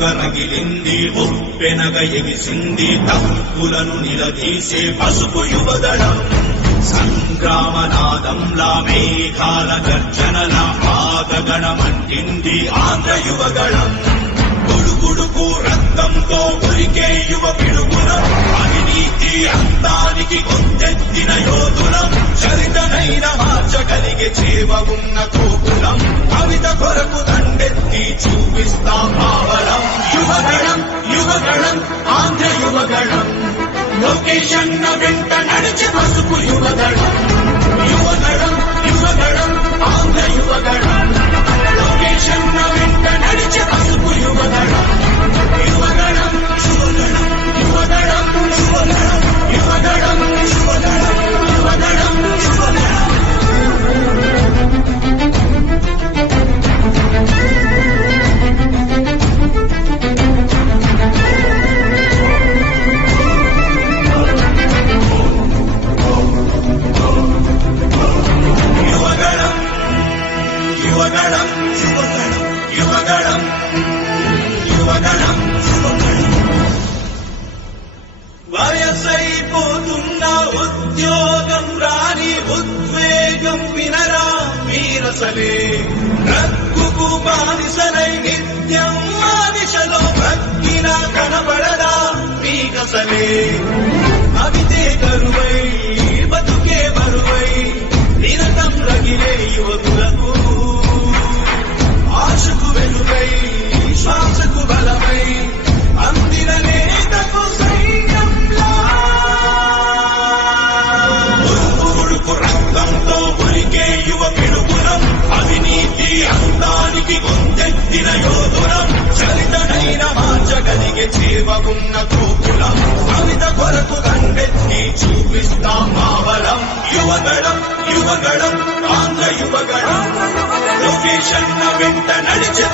ఉచ్చుగా రగిలింది ఉప్పెనగ ఎగిసింది తప్పులను నిలదీసే పసుపు యువదళం సంగ్రామనాదంలా మేఘాల గర్జనల పాదగణమంటింది ఆంధ్ర యువగళం గుడుగుడుకు రక్తంతో ఉరికే యువ పిడుగులం అవినీతి అంతానికి గొంతెత్తిన యోధులం చరితనైన మార్చగలిగే చేవ ఉన్న కోకులం కవిత కొరకు దండెత్తి చూపిస్తాం భావలం యువగణం యువగణం ఆంధ్ర యువగణం లొకేషన్ వెంట నడిచే పసుపు యువగణం యువగణం యువగణం ఆంధ్ర యువగణం లొకేషన్ వెంట నడిచే పసుపు యువగణం యువగణం యువగణం యువగణం యువగణం యువగణం యువగణం యువగణం యువగణం వయసైపోతున్న ఉద్యోగం రాని ఉద్వేగం వినరా వీరసలే రక్కుకు బానిసలై నిత్యం ఆ దిశలో బ్రతికినా కనబడదా వీకసలే అవితే కరువై బతుకే బరువై నిరతం రగిలే యువకులకు ఆశకు వెలుగై శ్వాసకు బలమై అందిన నేతకు సైన్యంలా ఉడుకు రక్తంతో ఉరికే యువ పిడుగులం అవినీతి అంతానికి గొంతెత్తిన యోధులం చరితనైన మార్చగలిగే చేవ ఉన్న కోకులం కవిత కొరకు దండెత్తి చూపిస్తాం మావలం యువగణం యువగణం ఆంధ్ర యువగణం లొకేషన్ వెంట నడిచే